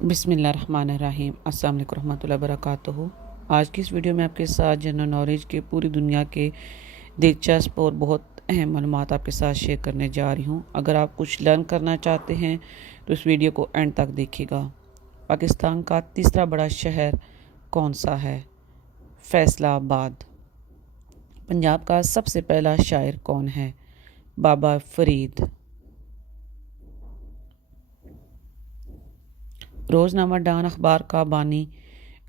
بسم اللہ الرحمن الرحیم۔ السلام علیکم رحمۃ اللہ وبرکاتہ۔ آج کی اس ویڈیو میں آپ کے ساتھ جنرل نالج کے پوری دنیا کے دلچسپ اور بہت اہم معلومات آپ کے ساتھ شیئر کرنے جا رہی ہوں۔ اگر آپ کچھ لرن کرنا چاہتے ہیں تو اس ویڈیو کو اینڈ تک دیکھیے گا۔ پاکستان کا تیسرا بڑا شہر کون سا ہے؟ فیصلہ آباد۔ پنجاب کا سب سے پہلا شاعر کون ہے؟ بابا فرید۔ روزنامہ ڈان اخبار کا بانی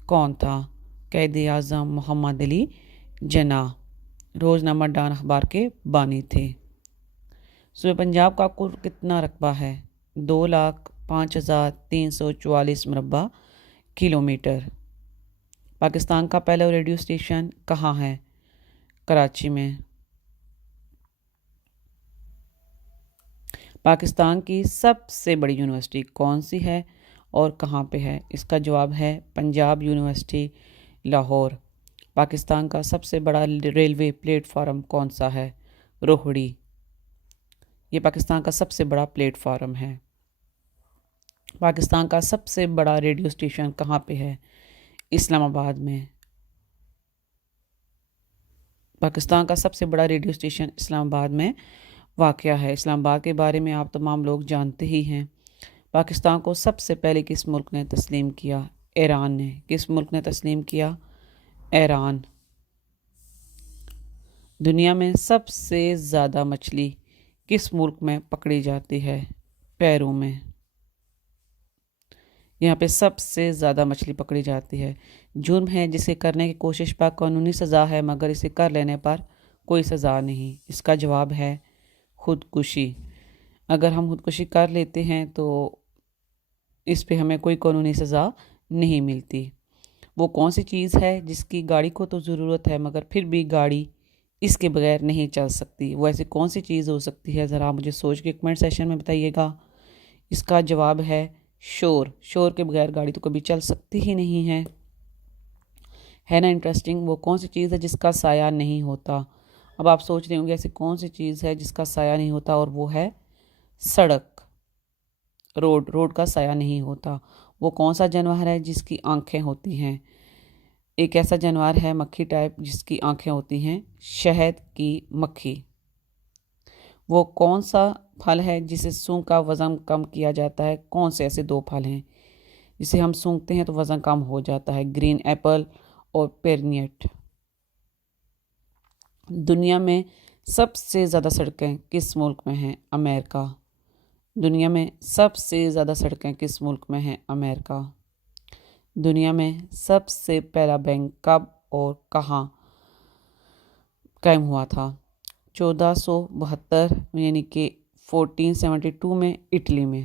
کون تھا؟ قائد اعظم محمد علی جناح روزنامہ ڈان اخبار کے بانی تھے۔ صوبہ پنجاب کا کل کتنا رقبہ ہے؟ 2,05,344 مربع کلومیٹر۔ پاکستان کا پہلا ریڈیو اسٹیشن کہاں ہے؟ کراچی میں۔ پاکستان کی سب سے بڑی یونیورسٹی کون سی ہے اور کہاں پہ ہے؟ اس کا جواب ہے پنجاب یونیورسٹی لاہور۔ پاکستان کا سب سے بڑا ریلوے پلیٹ فارم کون سا ہے؟ روہڑی۔ یہ پاکستان کا سب سے بڑا پلیٹ فارم ہے۔ پاکستان کا سب سے بڑا ریڈیو اسٹیشن کہاں پہ ہے؟ اسلام آباد میں۔ پاکستان کا سب سے بڑا ریڈیو اسٹیشن اسلام آباد میں واقع ہے۔ اسلام آباد کے بارے میں آپ تمام لوگ جانتے ہی ہیں۔ پاکستان کو سب سے پہلے کس ملک نے تسلیم کیا؟ ایران نے۔ کس ملک نے تسلیم کیا؟ ایران۔ دنیا میں سب سے زیادہ مچھلی کس ملک میں پکڑی جاتی ہے؟ پیرو میں۔ یہاں پہ سب سے زیادہ مچھلی پکڑی جاتی ہے۔ جرم ہے جسے کرنے کی کوشش پر قانونی سزا ہے مگر اسے کر لینے پر کوئی سزا نہیں۔ اس کا جواب ہے خودکشی۔ اگر ہم خودکشی کر لیتے ہیں تو اس پہ ہمیں کوئی قانونی سزا نہیں ملتی۔ وہ کون سی چیز ہے جس کی گاڑی کو تو ضرورت ہے مگر پھر بھی گاڑی اس کے بغیر نہیں چل سکتی؟ وہ ایسی کون سی چیز ہو سکتی ہے؟ ذرا مجھے سوچ کے کمنٹ سیشن میں بتائیے گا۔ اس کا جواب ہے شور۔ شور کے بغیر گاڑی تو کبھی چل سکتی ہی نہیں ہے نا انٹرسٹنگ؟ وہ کون سی چیز ہے جس کا سایہ نہیں ہوتا؟ اب آپ سوچ رہے ہوں گے ایسی کون سی چیز ہے جس کا سایہ نہیں ہوتا، اور وہ ہے سڑک، روڈ کا سایہ نہیں ہوتا۔ وہ کون سا جانور ہے جس کی آنکھیں ہوتی ہیں؟ ایک ایسا جانور ہے مکھی ٹائپ جس کی آنکھیں ہوتی ہیں، شہد کی مکھی۔ وہ کون سا پھل ہے جسے سونگھ کا وزن کم کیا جاتا ہے؟ کون سے ایسے دو پھل ہیں جسے ہم سونگھتے ہیں تو وزن کم ہو جاتا ہے؟ گرین ایپل اور پیرنیٹ۔ دنیا میں سب سے زیادہ سڑکیں کس ملک میں ہیں؟ امریکہ۔ دنیا میں سب سے زیادہ سڑکیں کس ملک میں ہیں؟ امریکہ۔ دنیا میں سب سے پہلا بینک کب اور کہاں قائم ہوا تھا؟ 1472 یعنی کہ 1472 میں اٹلی میں۔